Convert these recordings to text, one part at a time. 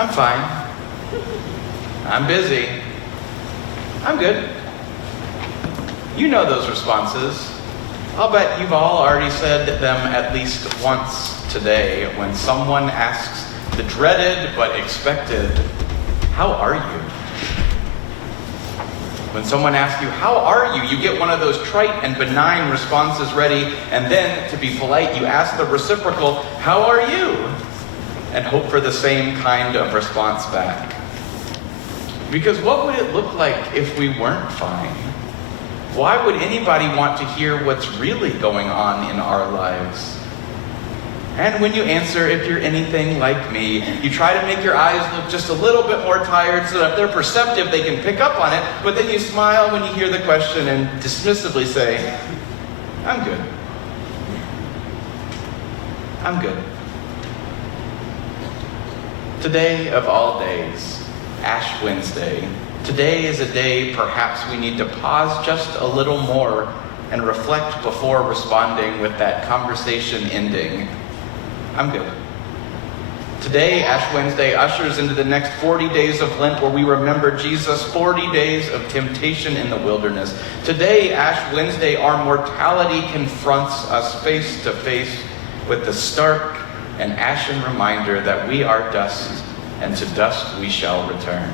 I'm fine. I'm busy. I'm good. You know those responses. I'll bet you've all already said them at least once today when someone asks the dreaded but expected, "How are you?" When someone asks you, "How are you?" you get one of those trite and benign responses ready, and then, to be polite, you ask the reciprocal, "How are you?" and hope for the same kind of response back. Because what would it look like if we weren't fine? Why would anybody want to hear what's really going on in our lives? And when you answer, if you're anything like me, you try to make your eyes look just a little bit more tired so that if they're perceptive, they can pick up on it, but then you smile when you hear the question and dismissively say, "I'm good. I'm good." Today of all days, Ash Wednesday, today is a day perhaps we need to pause just a little more and reflect before responding with that conversation ending, "I'm good." Today, Ash Wednesday, ushers into the next 40 days of Lent where we remember Jesus' 40 days of temptation in the wilderness. Today, Ash Wednesday, our mortality confronts us face to face with the stark and ashen reminder that we are dust, and to dust we shall return.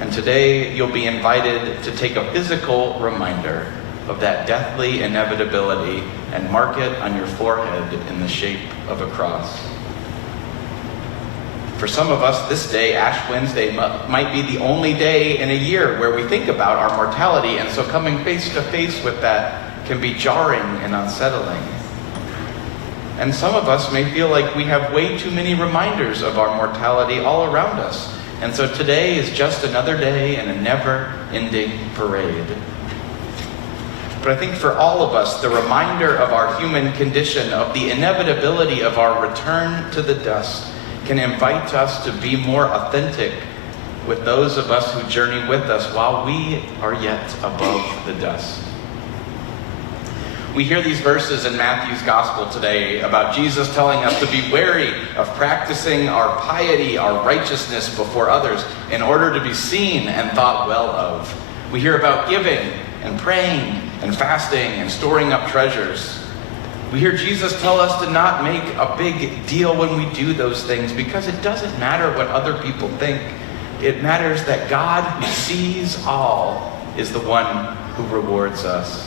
And today, you'll be invited to take a physical reminder of that deathly inevitability and mark it on your forehead in the shape of a cross. For some of us, this day, Ash Wednesday, might be the only day in a year where we think about our mortality, and so coming face to face with that can be jarring and unsettling. And some of us may feel like we have way too many reminders of our mortality all around us, and so today is just another day in a never-ending parade. But I think for all of us, the reminder of our human condition, of the inevitability of our return to the dust, can invite us to be more authentic with those of us who journey with us while we are yet above the dust. We hear these verses in Matthew's gospel today about Jesus telling us to be wary of practicing our piety, our righteousness before others in order to be seen and thought well of. We hear about giving and praying and fasting and storing up treasures. We hear Jesus tell us to not make a big deal when we do those things because it doesn't matter what other people think. It matters that God, who sees all, is the one who rewards us.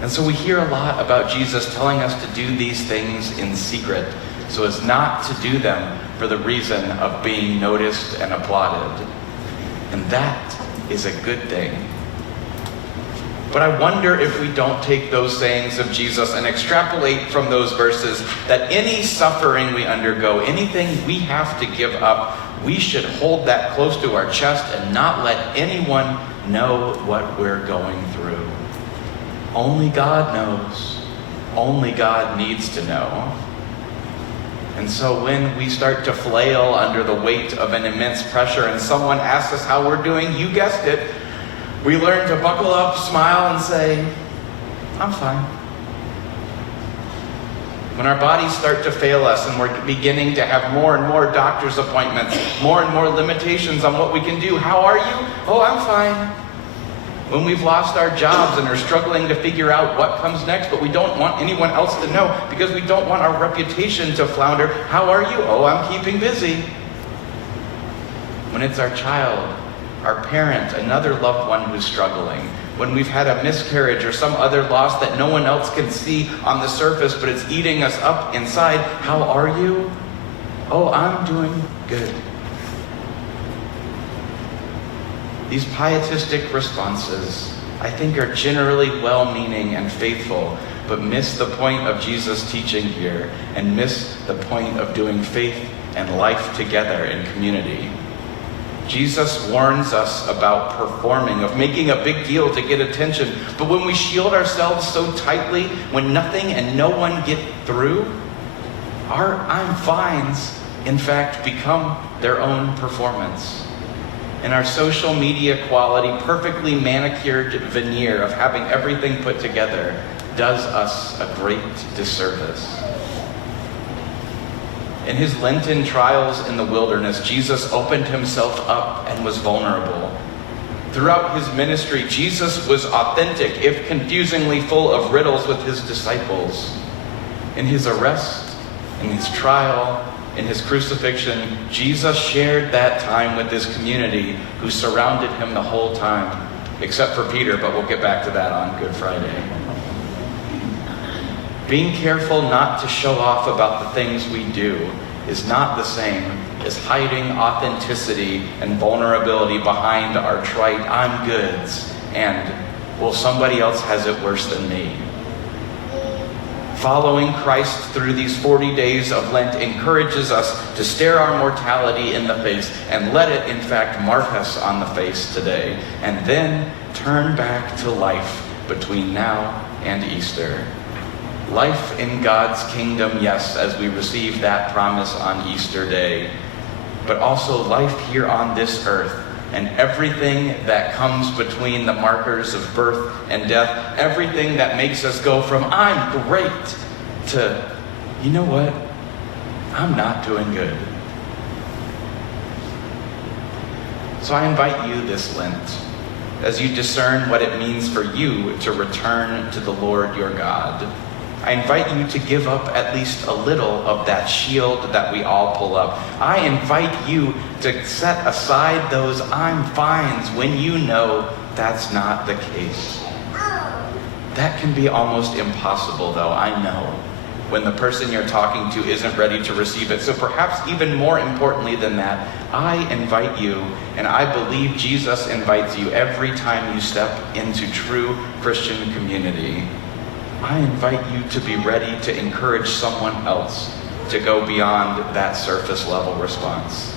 And so we hear a lot about Jesus telling us to do these things in secret so as not to do them for the reason of being noticed and applauded. And that is a good thing. But I wonder if we don't take those sayings of Jesus and extrapolate from those verses that any suffering we undergo, anything we have to give up, we should hold that close to our chest and not let anyone know what we're going through. Only God knows. Only God needs to know. And so when we start to flail under the weight of an immense pressure and someone asks us how we're doing, you guessed it, we learn to buckle up, smile, and say, "I'm fine." When our bodies start to fail us and we're beginning to have more and more doctor's appointments, more and more limitations on what we can do, "How are you?" "Oh, I'm fine." When we've lost our jobs and are struggling to figure out what comes next, but we don't want anyone else to know because we don't want our reputation to flounder, "How are you?" "Oh, I'm keeping busy." When it's our child, our parent, another loved one who's struggling, when we've had a miscarriage or some other loss that no one else can see on the surface, but it's eating us up inside, "How are you?" "Oh, I'm doing good." These pietistic responses, I think, are generally well-meaning and faithful, but miss the point of Jesus' teaching here and miss the point of doing faith and life together in community. Jesus warns us about performing, of making a big deal to get attention, but when we shield ourselves so tightly, when nothing and no one get through, our "I'm fines" in fact become their own performance. And our social media quality, perfectly manicured veneer of having everything put together does us a great disservice. In his Lenten trials in the wilderness, Jesus opened himself up and was vulnerable. Throughout his ministry, Jesus was authentic, if confusingly full of riddles with his disciples. In his arrest, in his trial, in his crucifixion, Jesus shared that time with his community who surrounded him the whole time, except for Peter, but we'll get back to that on Good Friday. Being careful not to show off about the things we do is not the same as hiding authenticity and vulnerability behind our trite "I'm goods" and "well, somebody else has it worse than me." Following Christ through these 40 days of Lent encourages us to stare our mortality in the face and let it, in fact, mark us on the face today, and then turn back to life between now and Easter. Life in God's kingdom, yes, as we receive that promise on Easter Day, but also life here on this earth and everything that comes between the markers of birth and death, everything that makes us go from "I'm great" to "you know what, I'm not doing good." So I invite you this Lent, as you discern what it means for you to return to the Lord your God, I invite you to give up at least a little of that shield that we all pull up. I invite you to set aside those "I'm fines" when you know that's not the case. That can be almost impossible, though, I know, when the person you're talking to isn't ready to receive it. So perhaps even more importantly than that, I invite you, and I believe Jesus invites you every time you step into true Christian community. I invite you to be ready to encourage someone else to go beyond that surface level response.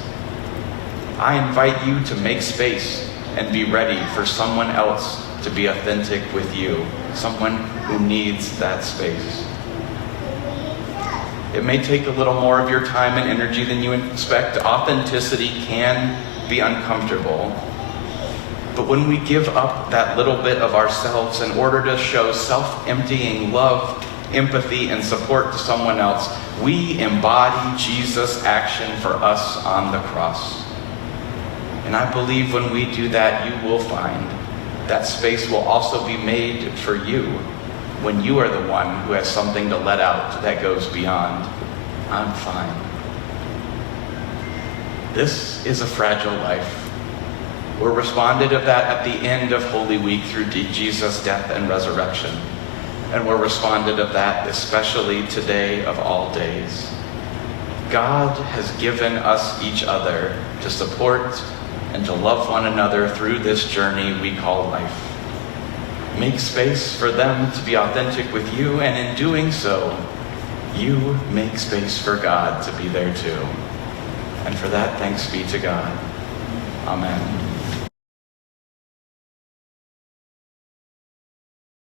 I invite you to make space and be ready for someone else to be authentic with you, someone who needs that space. It may take a little more of your time and energy than you expect. Authenticity can be uncomfortable. But when we give up that little bit of ourselves in order to show self-emptying love, empathy, and support to someone else, we embody Jesus' action for us on the cross. And I believe when we do that, you will find that space will also be made for you when you are the one who has something to let out that goes beyond "I'm fine." This is a fragile life. We're responded of that at the end of Holy Week through Jesus' death and resurrection. And we're responded of that especially today of all days. God has given us each other to support and to love one another through this journey we call life. Make space for them to be authentic with you, and in doing so, you make space for God to be there too. And for that, thanks be to God. Amen.